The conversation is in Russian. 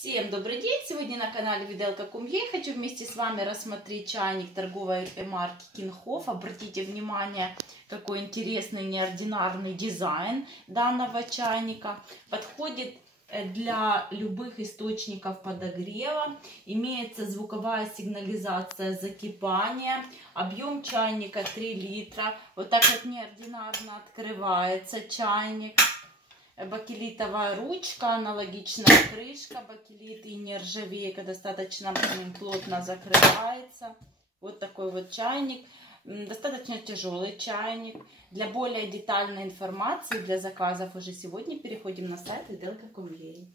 Всем добрый день! Сегодня на канале Виделка.com.ua хочу вместе с вами рассмотреть чайник торговой марки Кинхоф. Обратите внимание, какой интересный неординарный дизайн данного чайника. Подходит для любых источников подогрева. Имеется звуковая сигнализация закипания. Объем чайника 3 литра. Вот так вот неординарно открывается чайник. Бакелитовая ручка, аналогичная крышка, бакелит и нержавейка достаточно плотно закрывается. Вот такой вот чайник, достаточно тяжелый чайник. Для более детальной информации, для заказов уже сегодня переходим на сайт Виделка.com.ua.